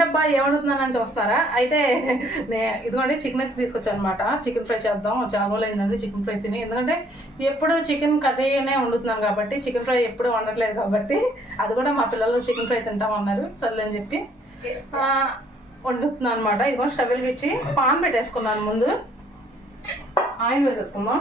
ఏంటబ్బా ఏమడుగుతున్నానని చూస్తారా? అయితే నే ఇదిగోండి చికెన్ అయితే తీసుకొచ్చాను అనమాట చికెన్ ఫ్రై చేద్దాం. చాలా రోజులు అయిందండి చికెన్ ఫ్రై తిని. ఎందుకంటే ఎప్పుడు చికెన్ కర్రీనే వండుతున్నాను కాబట్టి చికెన్ ఫ్రై ఎప్పుడు వండట్లేదు కాబట్టి అది కూడా మా పిల్లలు చికెన్ ఫ్రై తింటామన్నారు. సర్లే అని చెప్పి వండుతున్నాను అనమాట ఇదిగో స్టవెల్కి ఇచ్చి పాన్ పెట్టేసుకున్నాను ముందు. ఆయిల్ వేసేసుకుందాం.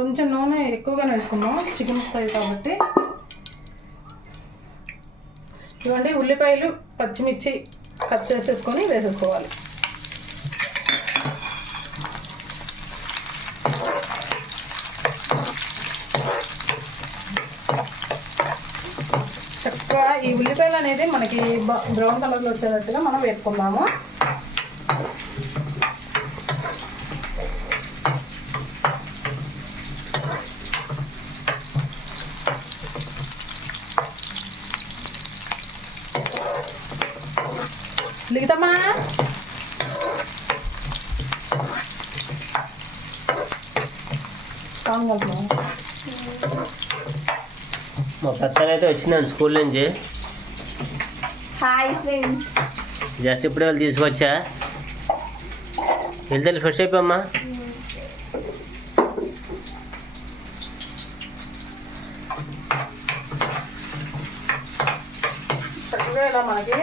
కొంచెం నూనె ఎక్కువగానే వేసుకుందాం చికెన్ ఫ్రై కాబట్టి. ఇవ్వండి ఉల్లిపాయలు పచ్చిమిర్చి కట్ చేసేసుకొని వేసేసుకోవాలి. చక్కగా ఈ ఉల్లిపాయలు అనేది మనకి బ- బ్రౌన్ కలర్లో వచ్చేటట్టుగా మనం వేసుకుందాము. మా పెద్దలు అయితే వచ్చిందండి స్కూల్ నుంచి. Hi friends. జస్ట్ ఇప్పుడే వెళ్ళి తీసుకొచ్చా? వెళ్తే ఫ్రెష్ అయిపోమ్మా చక్కగా ఇలా మనకి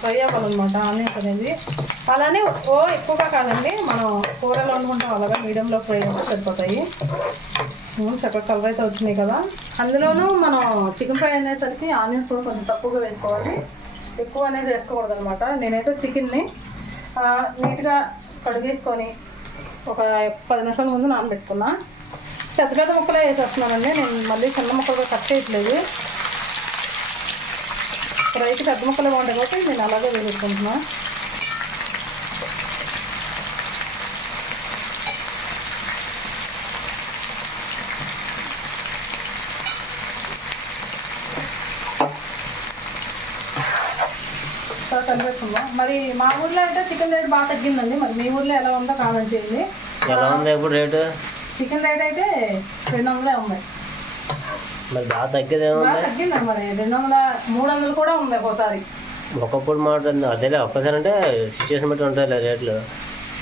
ఫ్రై అవ్వాలన్నమాట ఆనియన్స్ అనేది అలానే ఓ ఎక్కువగా కాదండి మనం కూరలో వండుకుంటాం అలాగా మీడియంలో ఫ్రై అయితే సరిపోతాయి. చక్కగా కలర్ అయితే వచ్చినాయి కదా. అందులోనూ మనం చికెన్ ఫ్రై అనేసరికి ఆనియన్స్ కూడా కొంచెం తక్కువగా వేసుకోవాలి. ఎక్కువ అనేది వేసుకోకూడదు అనమాట నేనైతే చికెన్ని నీట్గా కడిగేసుకొని ఒక పది నిమిషాల ముందు నానబెట్టుకున్నా. పెద్ద పెద్ద ముక్కలే వేసేస్తున్నానండి. నేను మళ్ళీ చిన్న ముక్కలుగా కట్ చేయట్లేదు. ఫ్రైకి పెద్ద ముక్కలు బాగుంటాయి కాబట్టి నేను అలాగే వేసుకుంటున్నా మరి మా ఊర్లో అయితే చికెన్ రేట్ బాగా తగ్గిందండి. మరి మీ ఊర్లో ఎలా ఉందో కామెంట్ చేయండి. ఎలా ఉంది ఇప్పుడు రేటు? చికెన్ రేట్ అయితే రెండు వందలే ఉన్నాయి మరి బాగా తగ్గేది ఏముంది? మరి రెండు వందల మూడు వందలు కూడా ఉంది ఒకసారి ఒక్కొక్కటి మాట్లాడింది. అదేలే ఒక్కసారి అంటే సిచ్యువేషన్ బట్టి ఉంటాయి రేట్లు.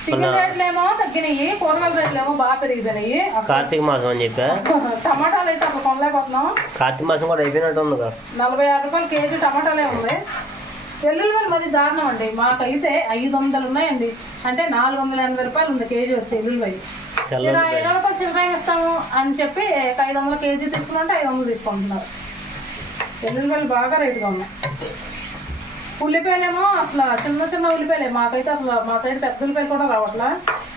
చికెన్ రేట్లు ఏమో తగ్గినాయి కూరగాయల రేట్లు ఏమో బాగా పెరిగిపోయినాయి. కార్తీక మాసం అని చెప్పా? టమాటాలు అయితే అసలు కొనలేకపోతున్నాం. కార్తీక మాసం కూడా అయిపోయినట్టు ఉంది నలభై ఆరు రూపాయలు కేజీ టమాటాలే ఉంది. వెల్లుల్లిపాయలు మరి దారుణం అండి. మాకైతే ఐదు వందలు ఉన్నాయండి. అంటే నాలుగు వందల ఎనభై రూపాయలు ఉంది కేజీ వచ్చి ఎల్లుల్లిపాయ ఇరవై రూపాయలు ఇస్తాము అని చెప్పి ఐదు వందల కేజీ తీసుకున్నంటే ఐదు వందలు తీసుకుంటున్నారు. ఎల్లుల్లిపాయలు బాగా రేటుగా ఉన్నాయి ఉల్లిపాయలేమో అసలు చిన్న చిన్న ఉల్లిపాయలే. మాకైతే అసలు మా సైడ్ పెద్ద ఉల్లిపాయలు కూడా రావట్లా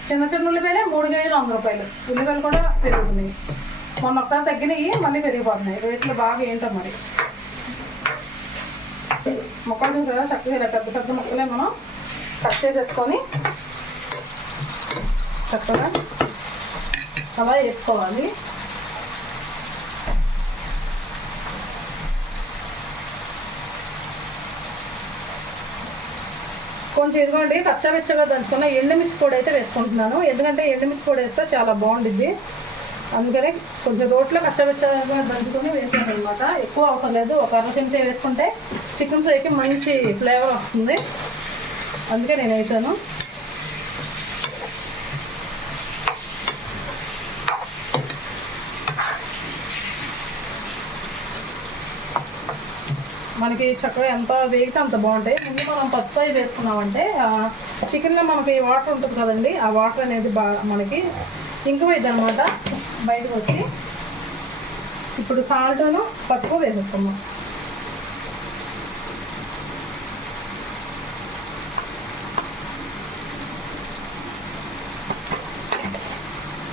చిన్న చిన్న ఉల్లిపాయలే మూడు కేజీలు వంద రూపాయలు. ఉల్లిపాయలు కూడా పెరుగుతున్నాయి. మొన్న ఒకసారి తగ్గినాయి మళ్ళీ పెరిగిపోతున్నాయి. రేట్లు బాగా ఏంటో మరి. ముక్కలు చూసారా? చక్కగా ఇలా పెద్ద పెద్ద ముక్కలే మనం కట్ చేసేసుకొని చక్కగా అలా వేసుకోవాలి. కొంచెం ఇదిగోండి కచ్చాపిచ్చగా దంచుకున్న ఎండుమిర్చి పొడి అయితే వేసుకుంటున్నాను. ఎందుకంటే ఎండుమిర్చి పొడి వేస్తే చాలా బాగుండిద్ది. అందుకని కొంచెం రోట్లో కచ్చాపిచ్చగా దంచుకొని వేసాను అనమాట ఎక్కువ అవసరం లేదు. ఒక అర చెంచా వేసుకుంటే చికెన్ ఫ్రైకి మంచి ఫ్లేవర్ వస్తుంది. అందుకే నేను వేసాను. మనకి చక్కగా ఎంత వేగితే అంత బాగుంటాయి. ముందు మనం పసుపు అవి వేసుకున్నామంటే చికెన్లో మనకి వాటర్ ఉంటుంది కదండి ఆ వాటర్ అనేది బాగా మనకి ఇంకిపోయింది అనమాట బయటకు వచ్చి ఇప్పుడు సాల్ట్ను పసుపు వేసేసుకున్నాం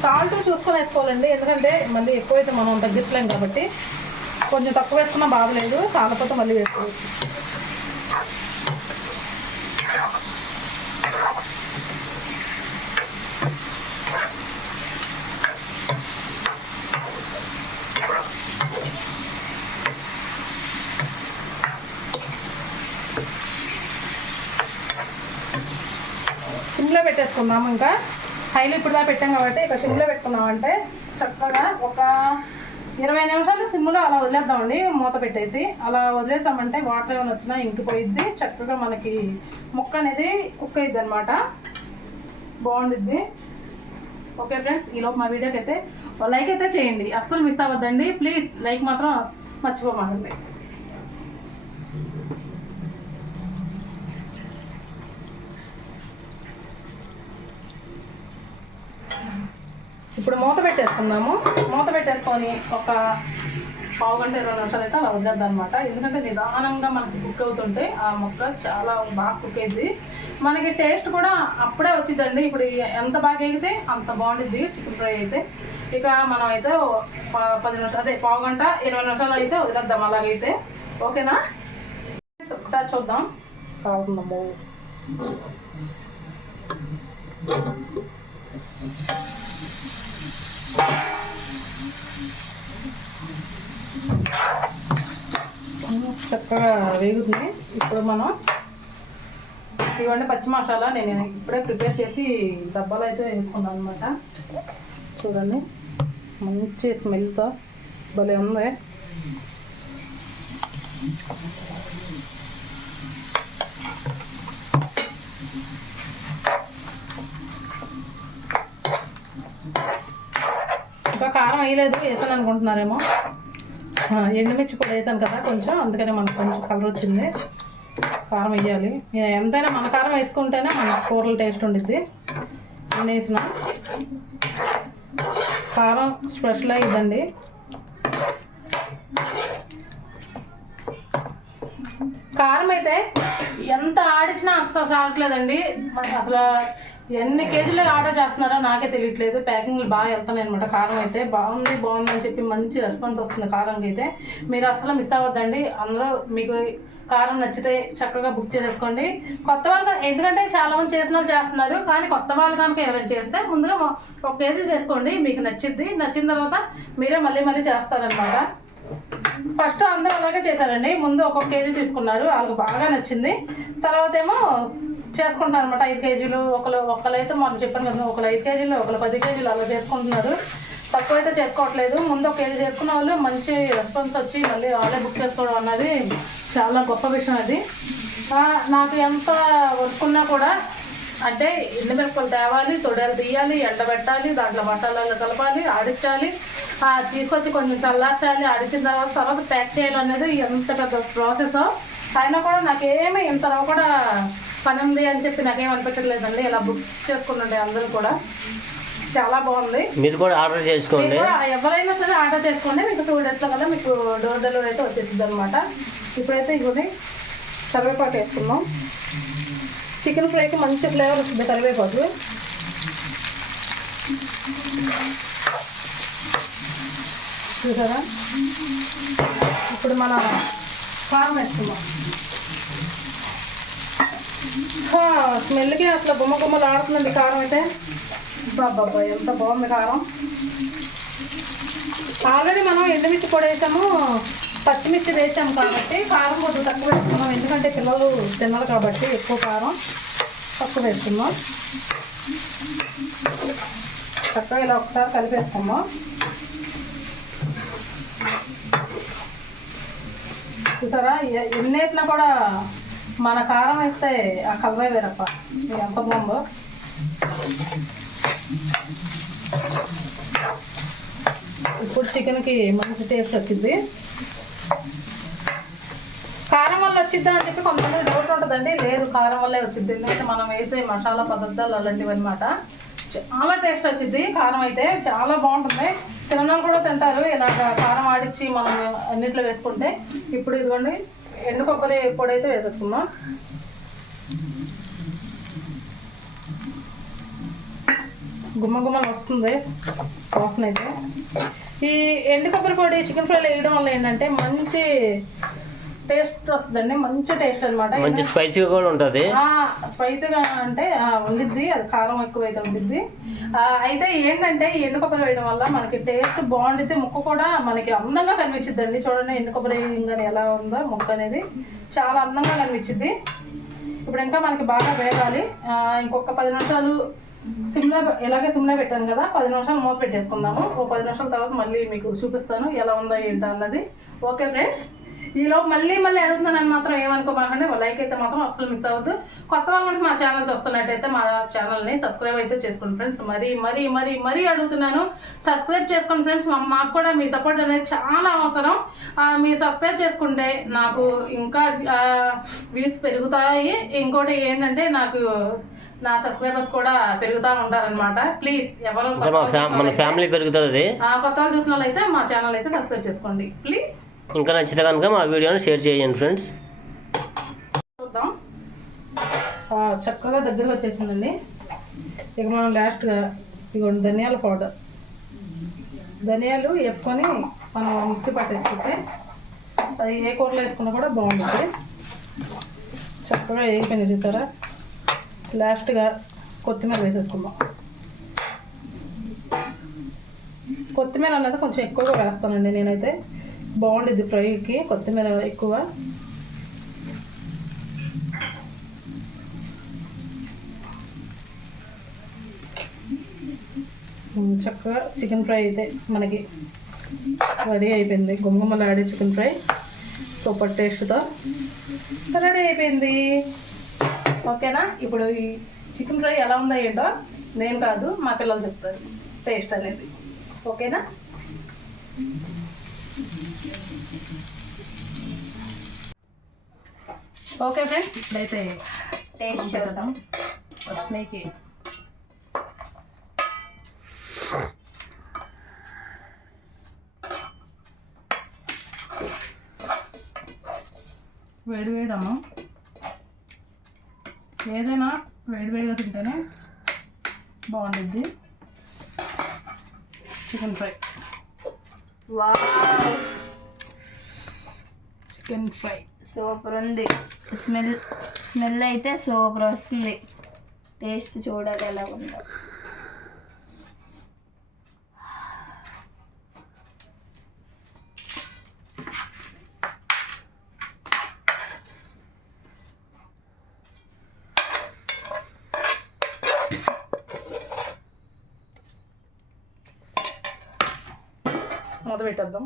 సాల్ట్ చూసుకొని వేసుకోవాలండి ఎందుకంటే మళ్ళీ ఎక్కువైతే మనం తగ్గించలేం కాబట్టి. కొంచెం తక్కువ వేసుకున్నా బాగలేదు చాలపోతే మళ్ళీ వేసుకోవచ్చు. సిమ్లో పెట్టే పెట్టేసుకుందాము ఇంకా. హైలో ఇప్పుడు దా పెట్టాం కాబట్టి ఇక సిమ్లో పెట్టుకున్నామంటే చక్కగా ఒక ఇరవై నిమిషాలు సిమ్లో అలా వదిలేద్దామండి మూత పెట్టేసి. అలా వదిలేసామంటే వాటర్ ఏమైనా వచ్చినా ఇంకిపోయిద్ది చక్కగా మనకి ముక్క అనేది కుక్ అయ్యిద్ది అనమాట బాగుండిద్ది. ఓకే ఫ్రెండ్స్ ఈలోపు మా వీడియోకి అయితే లైక్ అయితే చేయండి. అస్సలు మిస్ అవ్వద్దండి. ప్లీజ్ లైక్ మాత్రం మర్చిపోమాకండి. ఇప్పుడు మూత పెట్టేసుకుందాము. మూత పెట్టేసుకొని ఒక పావు గంట ఇరవై నిమిషాలు అయితే అలా వదిలేద్దాం అనమాట ఎందుకంటే నిదానంగా మనకి కుక్ అవుతుంటే ఆ మొక్క చాలా బాగా కుక్ అయింది మనకి టేస్ట్ కూడా అప్పుడే వచ్చిందండి ఇప్పుడు ఎంత బాగా ఎగితే అంత బాగుండిద్ది చికెన్ ఫ్రై అయితే. ఇక మనం అయితే ప- పది నిమిషాలు అదే పావు గంట ఇరవై నిమిషాలు అయితే వదిలేద్దాం అలాగైతే. ఓకేనా? ఒకసారి చూద్దాం. కావుతుందమ్మో చక్కగా వేగుతుంది ఇప్పుడు మనం ఇవన్నీ పచ్చి మసాలా. నేను ఇప్పుడే ప్రిపేర్ చేసి డబ్బాలో అయితే వేసుకున్నాను అనమాట చూడండి. మంచి స్మెల్తో భలే ఉంది. ఇంకా కారం వేయలేదు వేసాను అనుకుంటున్నారేమో. ఎండుమిర్చి కూడా వేసాను కదా కొంచెం అందుకనే మనకు కొంచెం కలర్ వచ్చింది. కారం వేయాలి. ఎంతైనా మన కారం వేసుకుంటేనే మన కూరల టేస్ట్ ఉండిద్ది. నేను వేసిన. కారం స్పెషల్ ఇదండి. కారం అయితే ఎంత ఆడించినా అస్సలు చాలట్లేదండి మరి అసలు ఎన్ని కేజీలు ఆర్డర్ చేస్తున్నారో నాకే తెలియట్లేదు. ప్యాకింగ్లు బాగా వెళ్తున్నాయి అనమాట కారం అయితే బాగుంది బాగుంది అని చెప్పి మంచి రెస్పాన్స్ వస్తుంది కారంకి అయితే. మీరు అస్సలు మిస్ అవ్వద్దండి. అందరూ మీకు కారం నచ్చితే చక్కగా బుక్ చేసేసుకోండి. కొత్త వాళ్ళు ఎందుకంటే చాలా మంది చేసిన వాళ్ళు చేస్తున్నారు. కానీ కొత్త వాళ్ళు కనుక ఎవరైనా చేస్తే ముందుగా ఒక కేజీ చేసుకోండి. మీకు నచ్చిద్ది. నచ్చిన తర్వాత మీరే మళ్ళీ మళ్ళీ చేస్తారనమాట ఫస్ట్ అందరూ అలాగే చేశారండి. ముందు ఒక్కొక్క కేజీ తీసుకున్నారు. వాళ్ళకి బాగా నచ్చింది. తర్వాత ఏమో చేసుకుంటారు అనమాట ఐదు కేజీలు ఒకరు ఒకరైతే మొన్న చెప్పాను కదా ఒకరు ఐదు కేజీలు ఒకరు పది కేజీలు అలా చేసుకుంటున్నారు. తక్కువ అయితే చేసుకోవట్లేదు. ముందు ఒక కేజీ చేసుకున్న వాళ్ళు మంచి రెస్పాన్స్ వచ్చి మళ్ళీ వాళ్ళే బుక్ చేసుకోవడం అన్నది చాలా గొప్ప విషయం అది. నాకు ఎంత వర్క్ ఉన్నా కూడా అంటే ఎండుమిరపకాయలు తేవాలి తొడలు తీయాలి ఎండబెట్టాలి దాంట్లో బట్టలలో కలపాలి ఆడించాలి. ఆ, తీసుకొచ్చి కొంచెం చల్లార్చాలి ఆడించిన తర్వాత తర్వాత ప్యాక్ చేయాలనేది ఎంత పెద్ద ప్రాసెస్ అయినా కూడా నాకేమీ ఇంత కూడా పని ఉంది అని చెప్పి నాకేం అనిపించట్లేదండి ఇలా బుక్ చేసుకుంటుండే అందరూ కూడా. చాలా బాగుంది. మీరు కూడా ఆర్డర్ చేసుకోండి. ఎవరైనా సరే ఆర్డర్ చేసుకోండి. మీకు టూ డేస్లో కల్లా మీకు డోర్ డెలివరీ అయితే వచ్చేసింది అనమాట ఇప్పుడైతే ఇవ్వని కరివేపాకు వేసుకుందాం. చికెన్ ఫ్రైకి మంచి ఫ్లేవర్ వస్తుంది కరివేపాకు. చూసారా? ఇప్పుడు మన కారం వేసుకుందాం. హా, స్మెల్కి అసలు గుమ్మ గుమ్మలు ఆడుతుందండి కారం అయితే. బాబా ఎంత బాగుంది కారం. ఆల్రెడీ మనం ఎండుమిర్చి పొడి వేసాము పచ్చిమిర్చి వేసాము కాబట్టి కారం కొద్దిగా తక్కువ వేసుకున్నాం ఎందుకంటే పిల్లలు తిన్నారు కాబట్టి ఎక్కువ కారం తక్కువ వేసుకున్నాం తక్కువ ఇలా ఒకసారి కలిపేస్తాము. చూసారా? ఎ- ఎన్ని వేసినా కూడా మన కారం వేస్తే ఆ కలరే వేరప్ప. ఎంత బాగుందో. ఇప్పుడు చికెన్కి మంచి టేస్ట్ వచ్చింది. కారం వల్ల వచ్చిద్దా అని చెప్పి కొంతమంది డౌట్ ఉంటుందండి. లేదు కారం వల్లే వచ్చింది. ఎందుకంటే మనం వేసే మసాలా పదార్థాలు అలాంటివి అనమాట చాలా టేస్ట్ వచ్చింది. కారం అయితే చాలా బాగుంటుంది. తిరణాలు కూడా తింటారు. ఇలాగ కారం ఆడిచ్చి మనం అన్నిట్లో వేసుకుంటే. ఇప్పుడు ఇదిగోండి. ఎండు కొబ్బరి పొడి అయితే వేసేసుకుందాం. గుమ్మ గుమ్మలు వస్తుంది. వాసన అయితే ఈ ఎండు కొబ్బరి పొడి చికెన్ ఫ్రైలో వేయడం వల్ల ఏంటంటే మంచి టేస్ట్ వస్తుందండి మంచి టేస్ట్ అనమాట మంచి స్పైసీగా కూడా ఉంటుంది. స్పైసీగా అంటే ఉండిద్ది అది కారం ఎక్కువ అయితే ఉండిద్ది అయితే ఏంటంటే ఎండు కొబ్బరి వేయడం వల్ల మనకి టేస్ట్ బాగుండిద్ది. ముక్క కూడా మనకి అందంగా కనిపించిద్దండి. చూడండి ఎండు కొబ్బరి వేయంగానే ఎలా ఉందో ముక్క అనేది. చాలా అందంగా కనిపించిద్ది. ఇప్పుడు ఇంకా మనకి బాగా వేగాలి. ఇంకొక పది నిమిషాలు సిమ్లో ఇలాగే సిమ్లో పెట్టాను కదా పది నిమిషాలు మూత పెట్టేసుకుందాము. ఓ పది నిమిషాల తర్వాత మళ్ళీ మీకు చూపిస్తాను ఎలా ఉందో ఏంటో అన్నది. Okay friends. ఈలోపు మళ్ళీ మళ్ళీ అడుగుతున్నాను మాత్రం ఏమనుకోమాకండి. లైక్ అయితే మాత్రం అస్సలు మిస్ అవ్వద్దు. కొత్త వాళ్ళు కనుక మా ఛానల్ చూస్తున్నట్టయితే మా ఛానల్ని సబ్స్క్రైబ్ అయితే చేసుకోండి ఫ్రెండ్స్ మరీ మరీ మరీ మరీ అడుగుతున్నాను. సబ్స్క్రైబ్ చేసుకోండి ఫ్రెండ్స్ మాకు కూడా మీ సపోర్ట్ అనేది చాలా అవసరం. మీరు సబ్స్క్రైబ్ చేసుకుంటే నాకు ఇంకా వ్యూస్ పెరుగుతాయి. ఇంకోటి ఏంటంటే నాకు నా సబ్స్క్రైబర్స్ కూడా పెరుగుతూ ఉంటారనమాట ప్లీజ్ ఎవరు మన ఫ్యామిలీ పెరుగుతుంది. కొత్త వాళ్ళు చూసిన వాళ్ళు అయితే మా ఛానల్ అయితే సబ్స్క్రైబ్ చేసుకోండి. ప్లీజ్ ఇంకా నచ్చితే కనుక మా వీడియోని షేర్ చేయండి ఫ్రెండ్స్. చక్కగా దగ్గర వచ్చేసిందండి. ఇక మనం లాస్ట్గా ఇదిగోండి ధనియాల పౌడర్ ధనియాలు వేపుకొని మనం మిక్సీ పట్టేసుకుంటే అది ఏ కూరలో వేసుకున్నా కూడా బాగుంటుంది. చక్కగా వేగిపోయింది చూసారా? లాస్ట్గా కొత్తిమీర వేసేసుకుందాం. కొత్తిమీర అన్నది కొంచెం ఎక్కువగా వేస్తానండి నేనైతే. బాగుండిద్ది ఫ్రైకి కొత్తిమీర ఎక్కువ. చక్కగా చికెన్ ఫ్రై అయితే మనకి రెడీ అయిపోయింది. గుమ్మలాడే చికెన్ ఫ్రై. సూపర్ టేస్ట్తో రెడీ అయిపోయింది. ఓకేనా? ఇప్పుడు ఈ చికెన్ ఫ్రై ఎలా ఉందో ఏంటో నేను కాదు మా పిల్లలు చెప్తారు టేస్ట్ అనేది. ఓకేనా? ఓకే ఫ్రెండ్స్ ఇప్పుడైతే టేస్ట్ చూద్దాం. స్నేకి వేడి వేడి అమ్మ ఏదైనా వేడి వేడిగా తింటేనే బాగుంటుంది chicken fry. Chicken fry. Super ఉంది. స్మెల్ స్మెల్ అయితే సూపర్ వస్తుంది. టేస్ట్ చూడాలి ఎలా ఉందో. మొదలు పెట్టేద్దాం.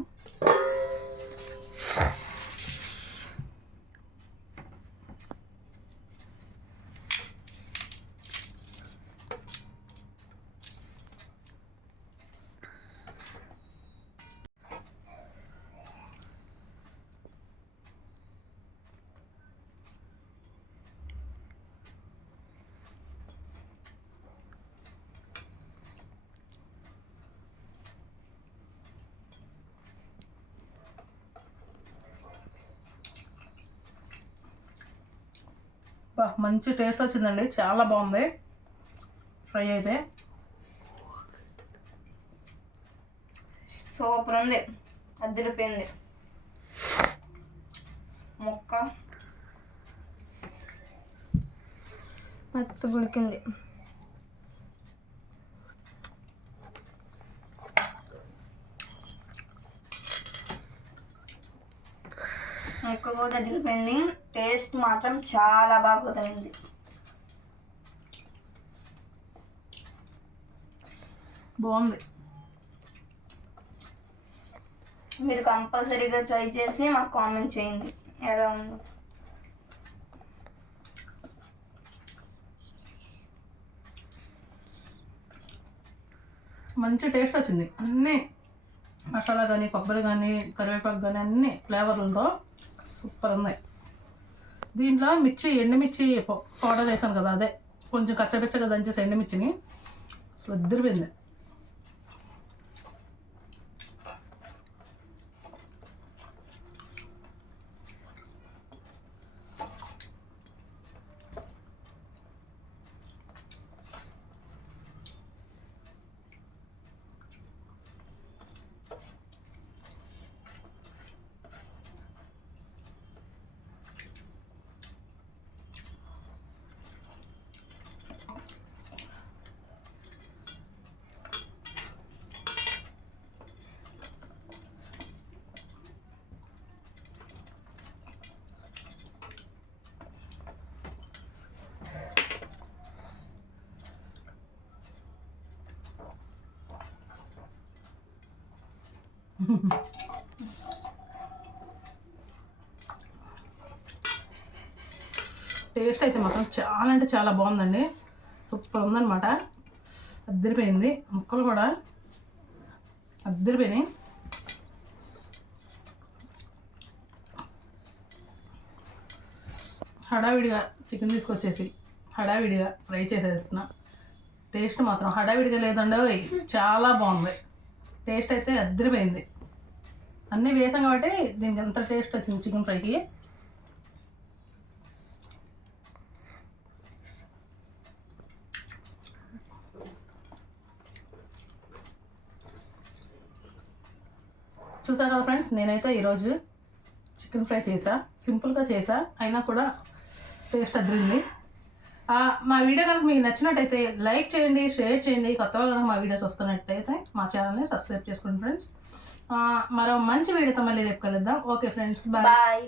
బా, మంచి టేస్ట్ వచ్చిందండి. చాలా బాగుంది. ఫ్రై అయితే. సూపర్ ఉంది. అదిరిపోయింది. ముక్క. మెత్త ఉడికింది ముక్క కూడా అదిరిపోయింది టేస్ట్ మాత్రం చాలా బాగా కుదిరింది. బాగుంది. మీరు కంపల్సరీగా ట్రై చేసి మాకు కామెంట్ చేయండి. ఎలా ఉందో. మంచి టేస్ట్ వచ్చింది. అన్నీ మసాలా కానీ కొబ్బరి కానీ కరివేపాకు కానీ అన్ని ఫ్లేవర్లతో సూపర్ ఉన్నాయి. దీంట్లో మిర్చి ఎండుమిర్చి పౌడర్ వేసాను కదా అదే. కొంచెం కచ్చపిచ్చగా దంచేసి ఎండుమిర్చిని. అసలు అద్దరిపోయింది. టేస్ట్ అయితే మాత్రం చాలా అంటే చాలా బాగుందండి. సూపర్ ఉందన్నమాట. అద్దరిపోయింది. ముక్కలు కూడా అద్దరిపోయినాయి. హడావిడిగా చికెన్ తీసుకొచ్చేసి హడావిడిగా ఫ్రై చేసేస్తున్నా. టేస్ట్ మాత్రం హడావిడిగా లేదండి చాలా బాగుంది. టేస్ట్ అయితే అద్దరిపోయింది. అన్నీ వేసాం కాబట్టి దీనికి ఎంత టేస్ట్ వచ్చింది చికెన్ ఫ్రైకి? చూసారు కదా ఫ్రెండ్స్? నేనైతే ఈరోజు చికెన్ ఫ్రై చేసా. సింపుల్గా చేసా. అయినా కూడా టేస్ట్ అదిరింది. మా వీడియో కనుక మీకు నచ్చినట్టయితే లైక్ చేయండి షేర్ చేయండి. కొత్త వాళ్ళు కనుక మా వీడియోస్ వస్తున్నట్టయితే మా ఛానల్ని సబ్స్క్రైబ్ చేసుకోండి ఫ్రెండ్స్. మరో మంచి వీడియోతో మళ్ళీ రేపు కలుద్దాం. Okay friends. బాయ్. బాయ్.